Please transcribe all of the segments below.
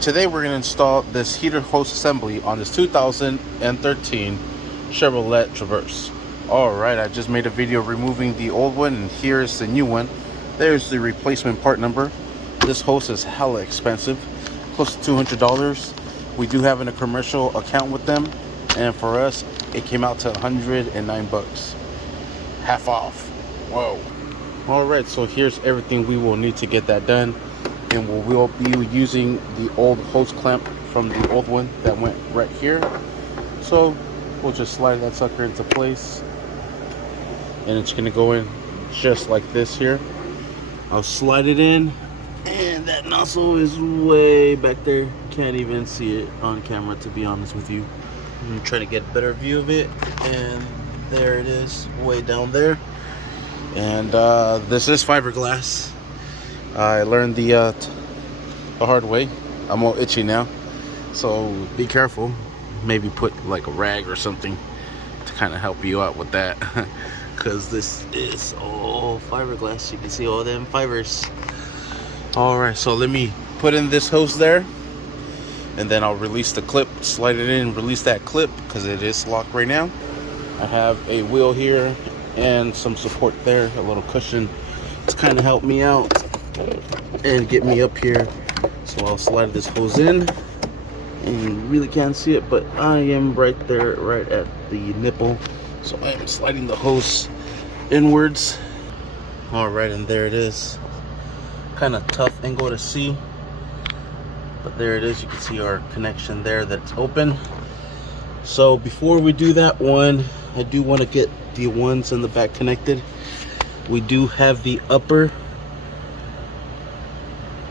Today we're going to install this heater hose assembly on this 2013 Chevrolet Traverse. Alright, I just made a video removing the old one, and here's the new one. There's the replacement part number. This hose is hella expensive, close to $200. We do have a commercial account with them, and for us it came out to 109 bucks. Half off. Whoa. Alright, so here's everything we will need to get that done. And we will be using the old hose clamp from the old one that went right here. So we'll just slide that sucker into place, and it's gonna go in just like this here. I'll slide it in, and that nozzle is way back there. Can't even see it on camera, to be honest with you. I'm trying to get a better view of it, and there it is, way down there. And this is fiberglass. I learned the hard way. I'm all itchy now, so be careful. Maybe put like a rag or something to kind of help you out with that, because this is all fiberglass. You can see all them fibers. Alright, so let me put in this hose there, and then I'll release the clip, slide it in, release that clip because it is locked right now. I have a wheel here and some support there, a little cushion to kind of help me out and get me up here. So I'll slide this hose in, and you really can't see it, but I am right there, right at the nipple. So I am sliding the hose inwards. Alright, and there it is. Kind of tough angle to see, but there it is. You can see our connection there that's open. So before we do that one, I do want to get the ones in the back connected. We do have the upper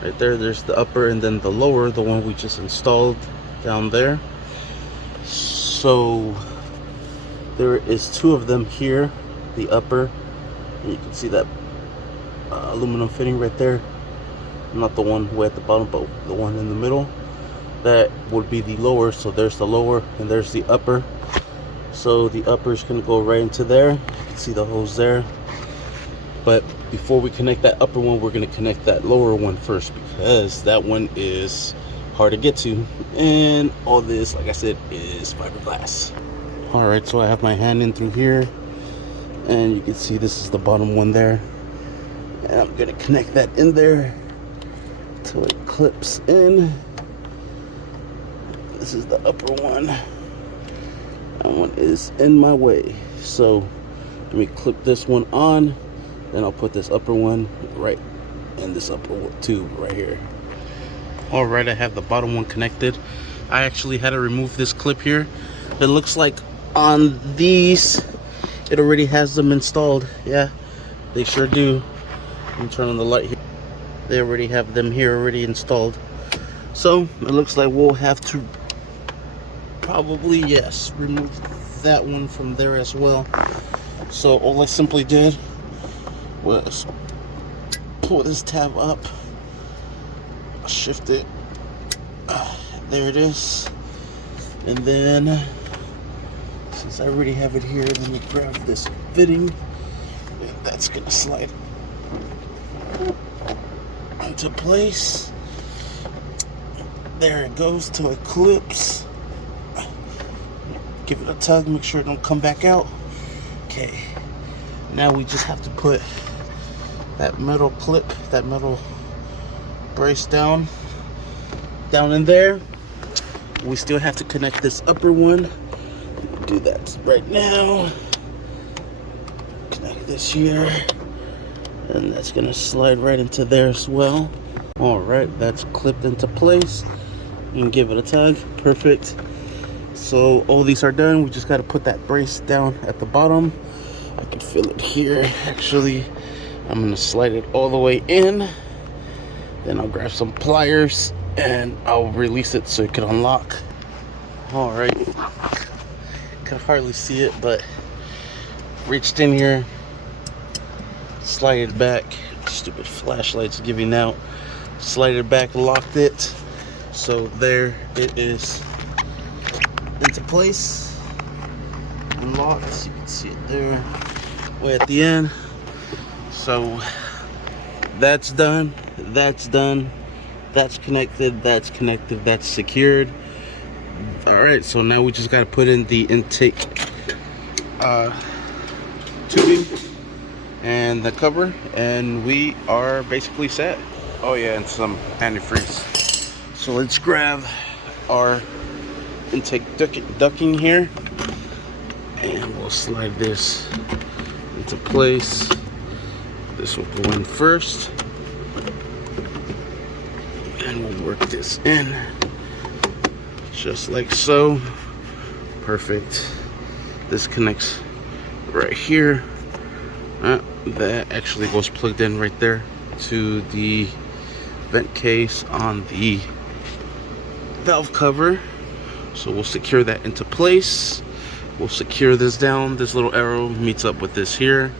right there. There's the upper, and then the lower, the one we just installed down there. So there is two of them here, the upper, and you can see that aluminum fitting right there. Not the one way at the bottom, but the one in the middle. That would be the lower. So there's the lower, and there's the upper. So the upper is going to go right into there. You can see the hose there. But before we connect that upper one, we're going to connect that lower one first, because that one is hard to get to, and all this, like I said, is fiberglass. Alright, so I have my hand in through here, and you can see this is the bottom one there, and I'm going to connect that in there till it clips in. This is the upper one. That one is in my way, so let me clip this one on. Then I'll put this upper one right in this upper tube right here. Alright, I have the bottom one connected. I actually had to remove this clip here. It looks like on these it already has them installed. Yeah, they sure do. Let me turn on the light here. They already have them here already installed. So it looks like we'll have to probably, yes, remove that one from there as well. So all I simply did was pull this tab up, shift it, there it is, and then since I already have it here, let me grab this fitting, and that's gonna slide into place. There it goes till it clips. Give it a tug, make sure it don't come back out. Okay, now we just have to put that metal clip, that metal brace down in there. We still have to connect this upper one. Do that right now. Connect this here, and that's gonna slide right into there as well. All right, that's clipped into place. You can give it a tug. Perfect. So all these are done. We just got to put that brace down at the bottom. I can feel it here actually. I'm gonna slide it all the way in, then I'll grab some pliers and I'll release it so it can unlock. All right, can hardly see it, but reached in here, slide it back. Stupid flashlight's giving out. Slide it back, locked it. So there it is, into place, unlocked. You can see it there, way at the end. So that's done. That's connected, that's secured. Alright, so now we just got to put in the intake tubing and the cover, and we are basically set. Oh yeah, and some antifreeze. So let's grab our intake ducting here, and we'll slide this into place. This will go in first, and we'll work this in just like so. Perfect. This connects right here. That actually goes plugged in right there to the vent case on the valve cover. So we'll secure that into place. We'll secure this down. This little arrow meets up with this here.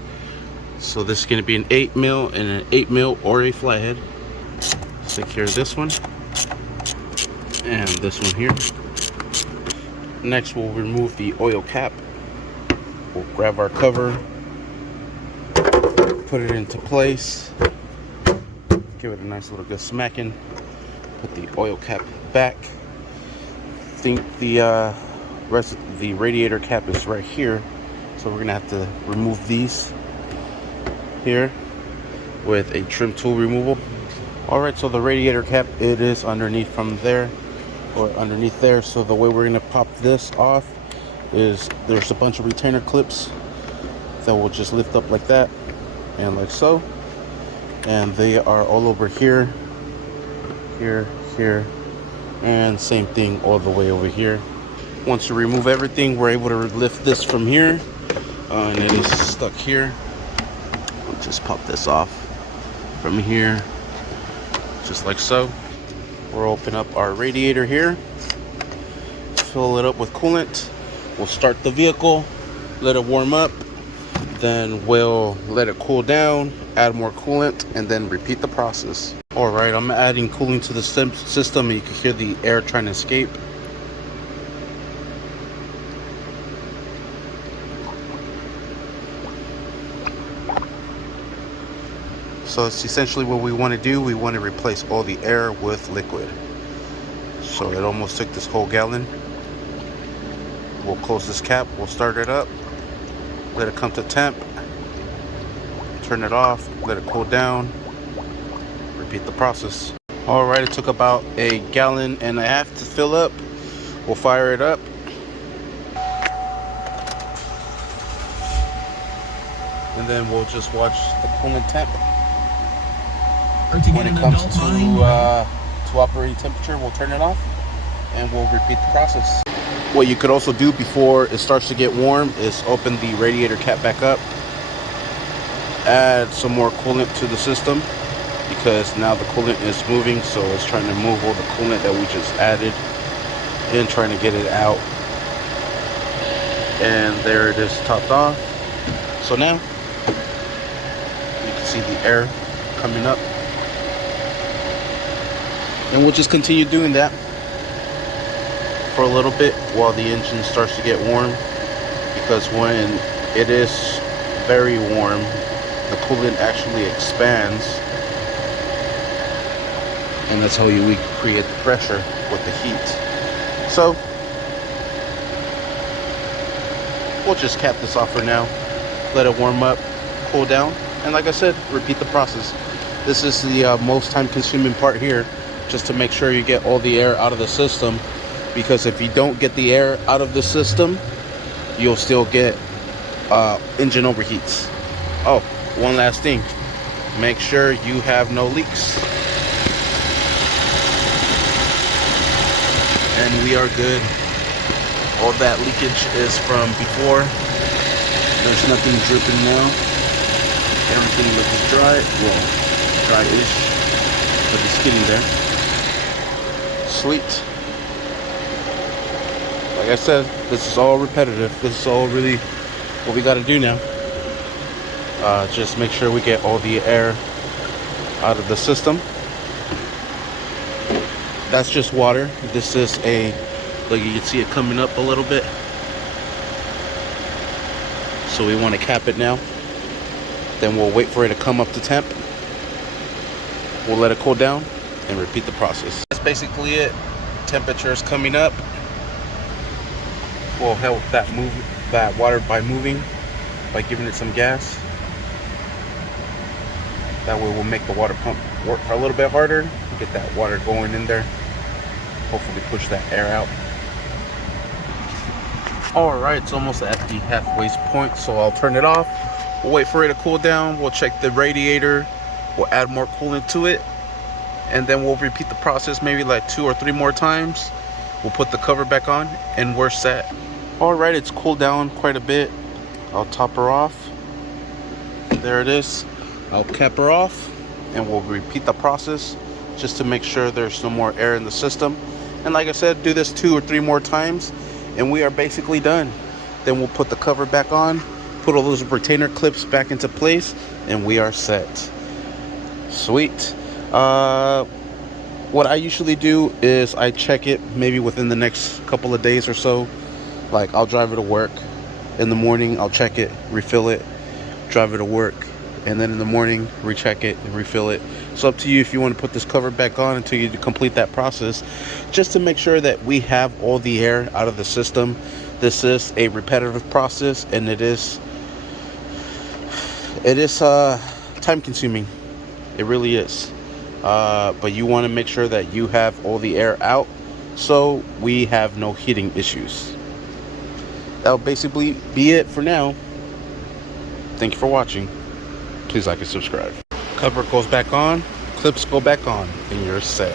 So this is going to be an 8mm and an 8mm or a flathead. Secure this one and this one here. Next, we'll remove the oil cap. We'll grab our cover, put it into place, give it a nice little good smacking, put the oil cap back. I think the rest of the radiator cap is right here, so we're gonna have to remove these here with a trim tool removal. All right, so the radiator cap, it is underneath from there, or underneath there. So the way we're gonna pop this off is there's a bunch of retainer clips that will just lift up like that and like so, and they are all over here, here, and same thing all the way over here. Once you remove everything, we're able to lift this from here, and it is stuck here. We'll just pop this off from here, just like so. We'll open up our radiator here, fill it up with coolant. We'll start the vehicle, let it warm up, then we'll let it cool down, add more coolant, and then repeat the process. All right, I'm adding cooling to the system, and you can hear the air trying to escape. So it's essentially what we want to do. We want to replace all the air with liquid. So it almost took this whole gallon. We'll close this cap, we'll start it up, let it come to temp, turn it off, let it cool down, repeat the process. All right, it took about 1.5 gallons to fill up. We'll fire it up. And then we'll just watch the coolant temp. When it comes to operating temperature, we'll turn it off and we'll repeat the process. What you could also do before it starts to get warm is open the radiator cap back up, add some more coolant to the system, because now the coolant is moving, so it's trying to move all the coolant that we just added and trying to get it out. And there it is, topped off. So now you can see the air coming up, and we'll just continue doing that for a little bit while the engine starts to get warm, because when it is very warm, the coolant actually expands, and that's how we create the pressure with the heat. So we'll just cap this off for now, let it warm up, cool down, and like I said, repeat the process. This is the most time consuming part here, just to make sure you get all the air out of the system, because if you don't get the air out of the system, you'll still get engine overheats. Oh, one last thing, make sure you have no leaks. And we are good. All that leakage is from before. There's nothing dripping now. Everything looks dry, well, dry-ish, but it's getting there. Sweet. Like I said, this is all repetitive. This is all really what we got to do now. Just make sure we get all the air out of the system. That's just water. This is like you can see it coming up a little bit. So we want to cap it now. Then we'll wait for it to come up to temp. We'll let it cool down, and repeat the process. That's basically it. Temperature is coming up. We'll help that water by moving, by giving it some gas. That way we'll make the water pump work a little bit harder, get that water going in there, hopefully push that air out. Alright, it's almost at the halfway point, so I'll turn it off. We'll wait for it to cool down. We'll check the radiator. We'll add more coolant to it. And then we'll repeat the process maybe like 2 or 3 more times. We'll put the cover back on and we're set. Alright, it's cooled down quite a bit. I'll top her off. There it is. I'll cap her off and we'll repeat the process just to make sure there's no more air in the system. And like I said, do this 2 or 3 more times and we are basically done. Then we'll put the cover back on, put all those retainer clips back into place, and we are set. Sweet. What I usually do is I check it maybe within the next couple of days or so. Like I'll drive it to work in the morning, I'll check it, refill it, drive it to work, and then in the morning recheck it and refill it. It's up to you if you want to put this cover back on until you complete that process, just to make sure that we have all the air out of the system. This is a repetitive process and it is time consuming. It really is. But you want to make sure that you have all the air out so we have no heating issues. That'll basically be it for now. Thank you for watching. Please like and subscribe. Cover goes back on, clips go back on, and you're set.